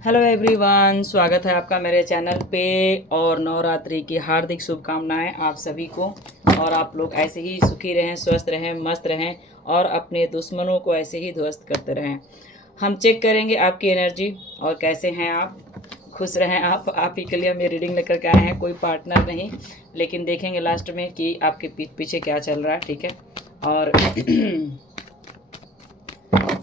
Hello everyone, स्वागत है आपका मेरे चैनल पे। और नवरात्रि की हार्दिक शुभकामनाएं आप सभी को। और आप लोग ऐसे ही सुखी रहें, स्वस्थ रहें, मस्त रहें और अपने दुश्मनों को ऐसे ही ध्वस्त करते रहें। हम चेक करेंगे आपकी एनर्जी और कैसे हैं आप। खुश रहें आप ही के लिए हम ये रीडिंग लेकर के आए हैं, कोई पार्टनर नहीं। लेकिन देखेंगे लास्ट में कि आपके पीछे क्या चल रहा है, ठीक है। और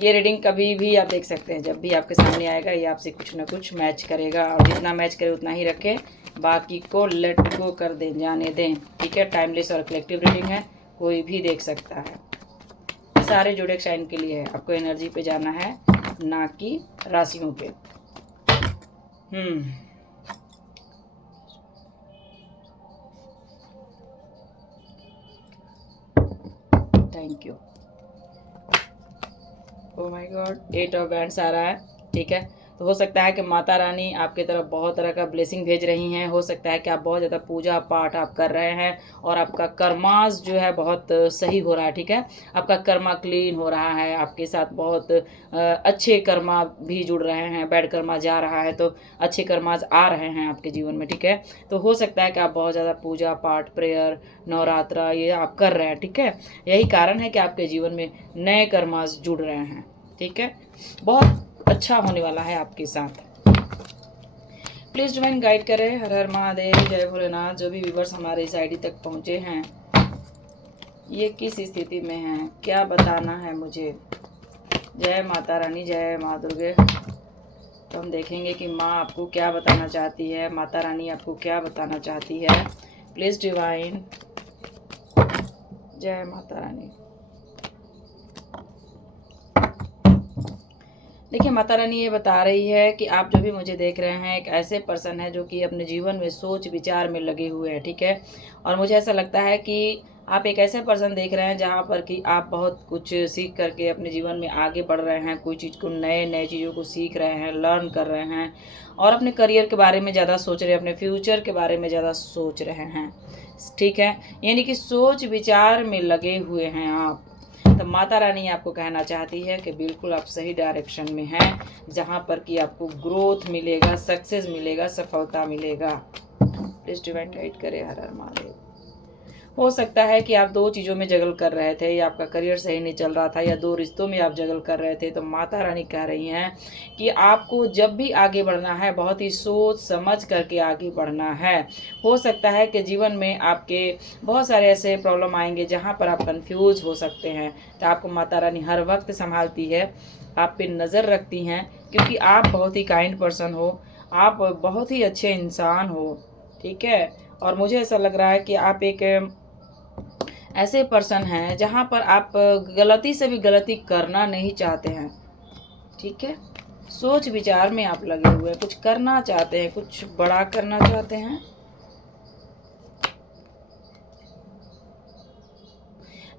ये रीडिंग कभी भी आप देख सकते हैं, जब भी आपके सामने आएगा ये आपसे कुछ ना कुछ मैच करेगा। और जितना मैच करे उतना ही रखें, बाकी को लेट गो कर दें, जाने दें, ठीक है। टाइमलेस और कलेक्टिव रीडिंग है, कोई भी देख सकता है। सारे जोड़े साइन के लिए है, आपको एनर्जी पे जाना है, ना कि राशियों पे। Thank you. Oh my God, 8 of wands आ रहा है, ठीक है। तो हो सकता है कि माता रानी आपके तरफ बहुत तरह का ब्लेसिंग भेज रही हैं। हो सकता है कि आप बहुत ज़्यादा पूजा पाठ आप कर रहे हैं और आपका कर्मास जो है बहुत सही हो रहा है, ठीक है। आपका कर्मा क्लीन हो रहा है, आपके साथ बहुत अच्छे कर्मा भी जुड़ रहे हैं। बैड कर्मा जा रहा है तो अच्छे कर्मास आ रहे हैं आपके जीवन में, ठीक है। तो हो सकता है कि आप बहुत ज़्यादा पूजा पाठ, प्रेयर, नवरात्रा ये आप कर रहे हैं, ठीक है। यही कारण है कि आपके जीवन में नए कर्मास जुड़ रहे हैं, ठीक है। बहुत अच्छा होने वाला है आपके साथ। प्लीज डिवाइन गाइड करें। हर हर महादेव, जय भोलेनाथ। जो भी व्यूवर्स हमारे इस आईडी तक पहुंचे हैं, ये किस स्थिति में हैं, क्या बताना है मुझे। जय माता रानी, जय माँ दुर्गे। तो हम देखेंगे कि माँ आपको क्या बताना चाहती है, माता रानी आपको क्या बताना चाहती है। प्लीज डिवाइन, जय माता रानी। देखिए, माता रानी ये बता रही है कि आप जो भी मुझे देख रहे हैं, एक ऐसे पर्सन है जो कि अपने जीवन में सोच विचार में लगे हुए हैं, ठीक है। और मुझे ऐसा लगता है कि आप एक ऐसे पर्सन देख रहे हैं जहाँ पर कि आप बहुत कुछ सीख करके अपने जीवन में आगे बढ़ रहे हैं। कोई चीज़ को, नए नए चीज़ों को सीख रहे हैं, लर्न कर रहे हैं और अपने करियर के बारे में ज़्यादा सोच रहे हैं, अपने फ्यूचर के बारे में ज़्यादा सोच रहे हैं, ठीक है। यानी कि सोच विचार में लगे हुए हैं आप। तो माता रानी आपको कहना चाहती है कि बिल्कुल आप सही डायरेक्शन में हैं, जहाँ पर कि आपको ग्रोथ मिलेगा, सक्सेस मिलेगा, सफलता मिलेगा। प्लीज डिवाइन गाइड करे। हर हर महादेव। हो सकता है कि आप दो चीज़ों में जगल कर रहे थे, या आपका करियर सही नहीं चल रहा था, या दो रिश्तों में आप जगल कर रहे थे। तो माता रानी कह रही हैं कि आपको जब भी आगे बढ़ना है, बहुत ही सोच समझ करके आगे बढ़ना है। हो सकता है कि जीवन में आपके बहुत सारे ऐसे प्रॉब्लम आएंगे जहाँ पर आप कंफ्यूज हो सकते हैं। तो आपको माता रानी हर वक्त संभालती है, आप पे नज़र रखती हैं, क्योंकि आप बहुत ही काइंड पर्सन हो, आप बहुत ही अच्छे इंसान हो, ठीक है। और मुझे ऐसा लग रहा है कि आप एक ऐसे पर्सन हैं जहाँ पर आप गलती से भी गलती करना नहीं चाहते हैं, ठीक है। सोच विचार में आप लगे हुए हैं, कुछ करना चाहते हैं, कुछ बड़ा करना चाहते हैं।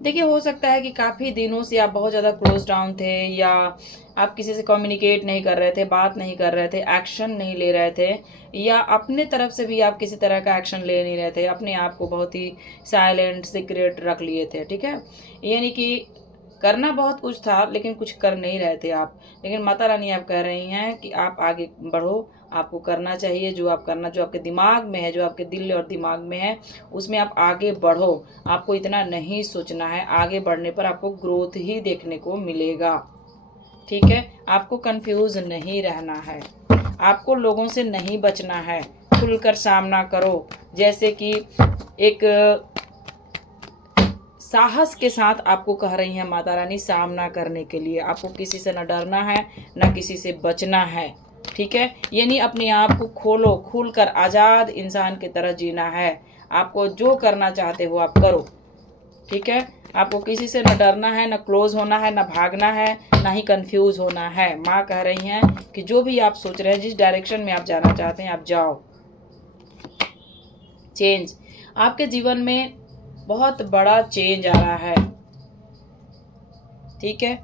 देखिए, हो सकता है कि काफ़ी दिनों से आप बहुत ज़्यादा क्लोज डाउन थे, या आप किसी से कम्युनिकेट नहीं कर रहे थे, बात नहीं कर रहे थे, एक्शन नहीं ले रहे थे, या अपने तरफ से भी आप किसी तरह का एक्शन ले नहीं रहे थे। अपने आप को बहुत ही साइलेंट, सीक्रेट रख लिए थे, ठीक है। यानी कि करना बहुत कुछ था लेकिन कुछ कर नहीं रहे थे आप। लेकिन माता रानी आप कह रही हैं कि आप आगे बढ़ो, आपको करना चाहिए जो आप करना, जो आपके दिमाग में है, जो आपके दिल और दिमाग में है, उसमें आप आगे बढ़ो। आपको इतना नहीं सोचना है, आगे बढ़ने पर आपको ग्रोथ ही देखने को मिलेगा, ठीक है। आपको कंफ्यूज नहीं रहना है, आपको लोगों से नहीं बचना है, खुलकर सामना करो। जैसे कि एक साहस के साथ आपको कह रही हैं माता रानी, सामना करने के लिए। आपको किसी से न डरना है, न किसी से बचना है, ठीक है। यानी अपने आप को खोलो, खुलकर आज़ाद इंसान की तरह जीना है। आपको जो करना चाहते हो आप करो, ठीक है। आपको किसी से न डरना है, न क्लोज होना है, न भागना है, न ही कंफ्यूज होना है। माँ कह रही हैं कि जो भी आप सोच रहे हैं, जिस डायरेक्शन में आप जाना चाहते हैं, आप जाओ। चेंज, आपके जीवन में बहुत बड़ा चेंज आ रहा है, ठीक है।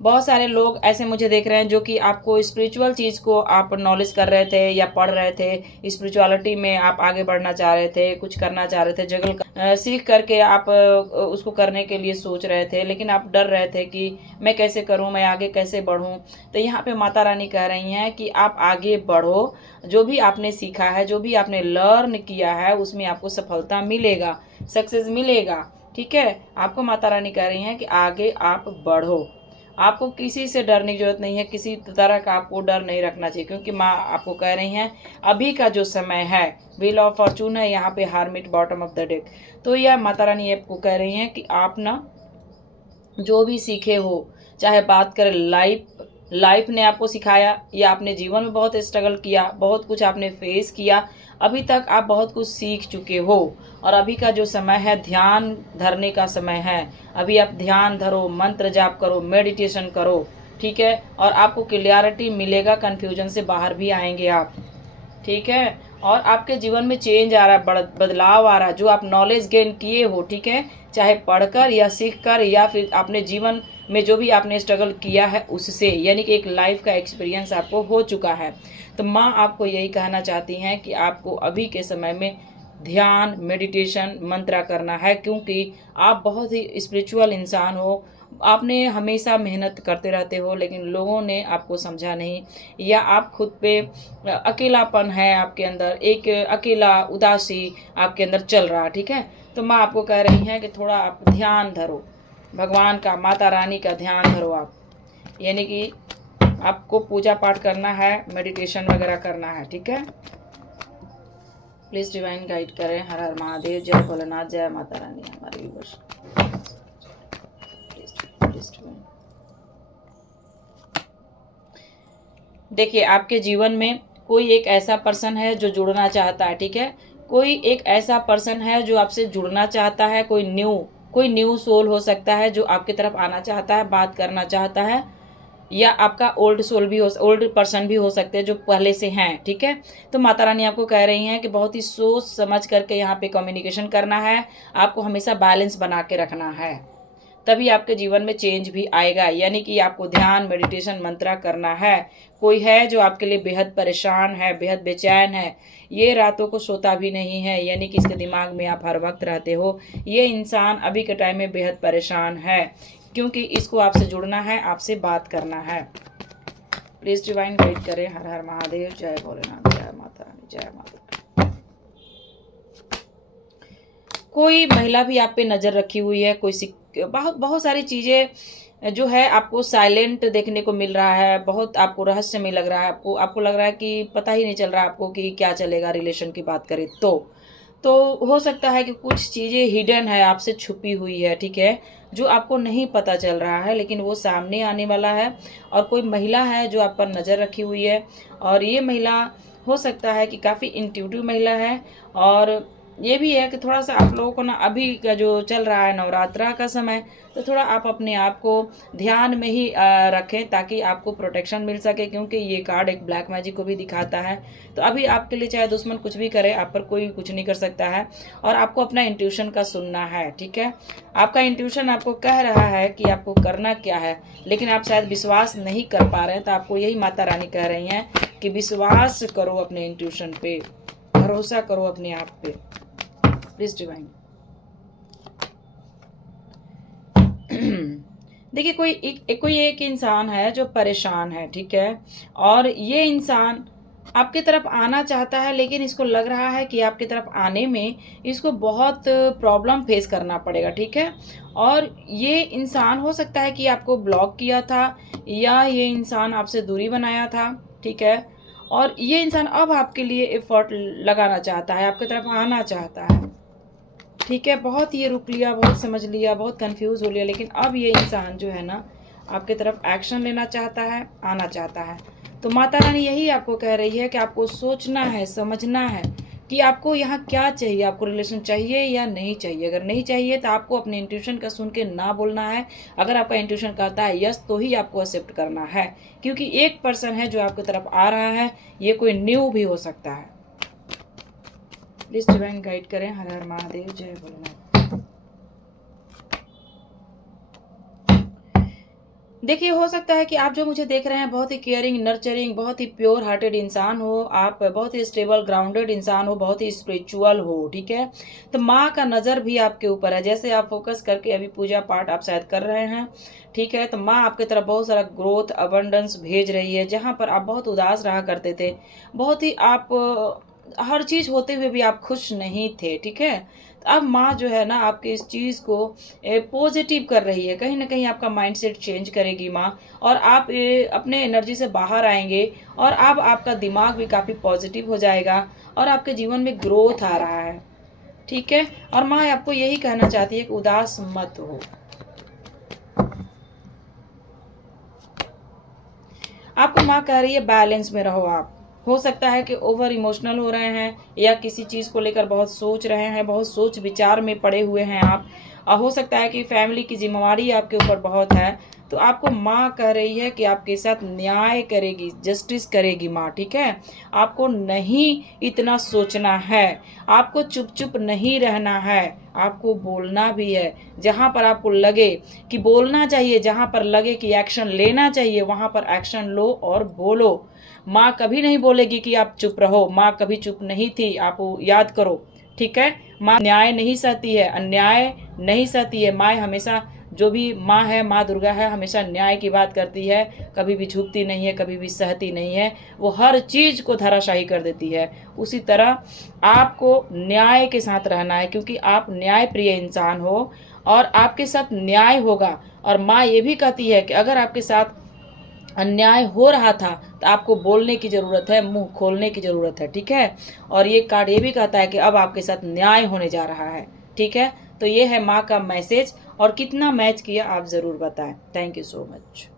बहुत सारे लोग ऐसे मुझे देख रहे हैं जो कि आपको स्पिरिचुअल चीज़ को आप नॉलेज कर रहे थे या पढ़ रहे थे, स्पिरिचुअलिटी में आप आगे बढ़ना चाह रहे थे, कुछ करना चाह रहे थे, सीख करके आप उसको करने के लिए सोच रहे थे, लेकिन आप डर रहे थे कि मैं कैसे करूं, मैं आगे कैसे बढ़ूं। तो यहाँ पे माता रानी कह रही हैं कि आप आगे बढ़ो, जो भी आपने सीखा है, जो भी आपने लर्न किया है, उसमें आपको सफलता मिलेगा, सक्सेस मिलेगा। ठीक है, आपको माता रानी कह रही हैं कि आगे आप बढ़ो, आपको किसी से डरने की जरूरत नहीं है, किसी तरह का आपको डर नहीं रखना चाहिए, क्योंकि माँ आपको कह रही हैं अभी का जो समय है, व्हील ऑफ फॉर्चून है यहाँ पे, hermit bottom of the deck. तो यह माता रानी आपको कह रही हैं कि आप ना जो भी सीखे हो, चाहे बात करें लाइफ ने आपको सिखाया, या आपने जीवन में बहुत स्ट्रगल किया, बहुत कुछ आपने फेस किया, अभी तक आप बहुत कुछ सीख चुके हो, और अभी का जो समय है ध्यान धरने का समय है। अभी आप ध्यान धरो, मंत्र जाप करो, मेडिटेशन करो। ठीक है, और आपको क्लियरिटी मिलेगा, कन्फ्यूजन से बाहर भी आएंगे आप। ठीक है, और आपके जीवन में चेंज आ रहा है, बदलाव आ रहा है, जो आप नॉलेज गेन किए हो, ठीक है, चाहे पढ़कर या सीख कर या फिर अपने जीवन में जो भी आपने स्ट्रगल किया है उससे, यानी कि एक लाइफ का एक्सपीरियंस आपको हो चुका है। तो माँ आपको यही कहना चाहती हैं कि आपको अभी के समय में ध्यान, मेडिटेशन, मंत्रा करना है, क्योंकि आप बहुत ही स्पिरिचुअल इंसान हो। आपने हमेशा मेहनत करते रहते हो, लेकिन लोगों ने आपको समझा नहीं, या आप खुद पे अकेलापन है आपके अंदर, एक अकेला उदासी आपके अंदर चल रहा। ठीक है, तो माँ आपको कह रही हैं कि थोड़ा आप ध्यान धरो, भगवान का, माता रानी का ध्यान धरो आप, यानी कि आपको पूजा पाठ करना है, मेडिटेशन वगैरह करना है। ठीक है, प्लीज़ डिवाइन गाइड करें। हर हर महादेव, जय भोलेनाथ, जय माता रानी। हमारे व्यूअर्स प्लीज डिवाइन, देखिए आपके जीवन में कोई एक ऐसा पर्सन है जो जुड़ना चाहता है। ठीक है, कोई एक ऐसा पर्सन है जो आपसे जुड़ना चाहता है, कोई न्यू सोल हो सकता है जो आपकी तरफ आना चाहता है, बात करना चाहता है, या आपका ओल्ड पर्सन भी हो सकते हैं जो पहले से हैं। ठीक है, तो माता रानी आपको कह रही हैं कि बहुत ही सोच समझ करके यहाँ पे कम्युनिकेशन करना है, आपको हमेशा बैलेंस बना के रखना है, तभी आपके जीवन में चेंज भी आएगा। यानी कि आपको ध्यान, मेडिटेशन, मंत्रा करना है। कोई है जो आपके लिए बेहद परेशान है, बेहद बेचैन है, ये रातों को सोता भी नहीं है, यानी कि इसके दिमाग में आप हर वक्त रहते हो। ये इंसान अभी के टाइम में बेहद परेशान है, क्योंकि इसको आपसे जुड़ना है, आपसे बात करना है। प्लीज डिवाइन गाइड करें। हर हर महादेव, जय भोलेनाथ, जय माता रानी, जय माता। कोई महिला भी आप पे नज़र रखी हुई है, कोई बहुत बहुत सारी चीज़ें जो है आपको साइलेंट देखने को मिल रहा है, बहुत आपको रहस्य में लग रहा है, आपको लग रहा है कि पता ही नहीं चल रहा आपको कि क्या चलेगा रिलेशन की बात करें तो हो सकता है कि कुछ चीज़ें हिडन है, आपसे छुपी हुई है। ठीक है, जो आपको नहीं पता चल रहा है, लेकिन वो सामने आने वाला है। और कोई महिला है जो आप पर नज़र रखी हुई है, और ये महिला हो सकता है कि काफ़ी इंट्यूटिव महिला है। और ये भी है कि थोड़ा सा आप लोगों को ना, अभी का जो चल रहा है नवरात्रा का समय, तो थोड़ा आप अपने आप को ध्यान में ही रखें, ताकि आपको प्रोटेक्शन मिल सके, क्योंकि ये कार्ड एक ब्लैक मैजिक को भी दिखाता है। तो अभी आपके लिए चाहे दुश्मन कुछ भी करे, आप पर कोई कुछ नहीं कर सकता है, और आपको अपना इंट्यूशन का सुनना है। ठीक है, आपका इंट्यूशन आपको कह रहा है कि आपको करना क्या है, लेकिन आप शायद विश्वास नहीं कर पा रहे हैं। तो आपको यही माता रानी कह रही हैं कि विश्वास करो अपने इंट्यूशन पे, भरोसा करो अपने आप पे। प्लीज डिवाइन देखिए कोई एक इंसान है जो परेशान है। ठीक है, और ये इंसान आपकी तरफ आना चाहता है, लेकिन इसको लग रहा है कि आपकी तरफ आने में इसको बहुत प्रॉब्लम फेस करना पड़ेगा। ठीक है, और ये इंसान हो सकता है कि आपको ब्लॉक किया था, या ये इंसान आपसे दूरी बनाया था। ठीक है, और ये इंसान अब आपके लिए एफर्ट लगाना चाहता है, आपकी तरफ आना चाहता है। ठीक है, बहुत ये रुक लिया, बहुत समझ लिया, बहुत कंफ्यूज हो लिया, लेकिन अब ये इंसान जो है ना, आपके तरफ एक्शन लेना चाहता है, आना चाहता है। तो माता रानी यही आपको कह रही है कि आपको सोचना है, समझना है कि आपको यहाँ क्या चाहिए, आपको रिलेशन चाहिए या नहीं चाहिए। अगर नहीं चाहिए तो आपको अपने इंट्यूशन का सुन के ना बोलना है। अगर आपका इंट्यूशन कहता है यस, तो ही आपको एक्सेप्ट करना है, क्योंकि एक पर्सन है जो आपकी तरफ आ रहा है, ये कोई न्यू भी हो सकता है। प्लीज डिवाइन गाइड करें। हर हर महादेव, जय भोलेनाथ। देखिए, हो सकता है कि आप जो मुझे देख रहे हैं बहुत ही केयरिंग, नर्चरिंग, बहुत ही प्योर हार्टेड इंसान हो, आप बहुत ही स्टेबल, ग्राउंडेड इंसान हो, बहुत ही स्पिरिचुअल हो, ठीक है? तो माँ का नज़र भी आपके ऊपर है, जैसे आप फ़ोकस करके अभी पूजा-पाठ आप शायद कर रहे हैं, ठीक है? तो माँ आपकी तरफ बहुत सारा ग्रोथ, अबंडेंस भेज रही है, जहाँ पर आप बहुत उदास रहा करते थे, बहुत ही आप हर चीज़ होते हुए भी आप खुश नहीं थे, ठीक है? तो अब माँ जो है ना आपकी इस चीज़ को पॉजिटिव कर रही है, कहीं न कहीं आपका माइंडसेट चेंज करेगी माँ, और आप अपने एनर्जी से बाहर आएँगे, और अब आपका दिमाग भी काफ़ी पॉजिटिव हो जाएगा, और आपके जीवन में ग्रोथ आ रहा है, ठीक है? और माँ आपको यही कहना चाहती है कि उदास मत हो। आपको माँ कह रही है बैलेंस में रहो आप। हो सकता है कि ओवर इमोशनल हो रहे हैं, या किसी चीज़ को लेकर बहुत सोच रहे हैं, बहुत सोच विचार में पड़े हुए हैं आप। हो सकता है कि फैमिली की ज़िम्मेवारी आपके ऊपर बहुत है, तो आपको माँ कह रही है कि आपके साथ न्याय करेगी, जस्टिस करेगी माँ, ठीक है? आपको नहीं इतना सोचना है, आपको चुप-चुप नहीं रहना है, आपको बोलना भी है। जहाँ पर आपको लगे कि बोलना चाहिए, जहाँ पर लगे कि एक्शन लेना चाहिए, वहाँ पर एक्शन लो और बोलो। माँ कभी नहीं बोलेगी कि आप चुप रहो, माँ कभी चुप नहीं थी, आप वो याद करो, ठीक है? माँ न्याय नहीं सहती है, अन्याय नहीं सहती है। माँ हमेशा, जो भी माँ है, माँ दुर्गा है, हमेशा न्याय की बात करती है, कभी भी झुकती नहीं है, कभी भी सहती नहीं है, वो हर चीज़ को धराशायी कर देती है। उसी तरह आपको न्याय के साथ रहना है, क्योंकि आप न्याय प्रिय इंसान हो, और आपके साथ न्याय होगा। और माँ ये भी कहती है कि अगर आपके साथ अन्याय हो रहा था, तो आपको बोलने की ज़रूरत है, मुँह खोलने की ज़रूरत है, ठीक है? और ये कार्ड ये भी कहता है कि अब आपके साथ न्याय होने जा रहा है, ठीक है? तो ये है माँ का मैसेज, और कितना मैच किया आप ज़रूर बताएँ। Thank you so much.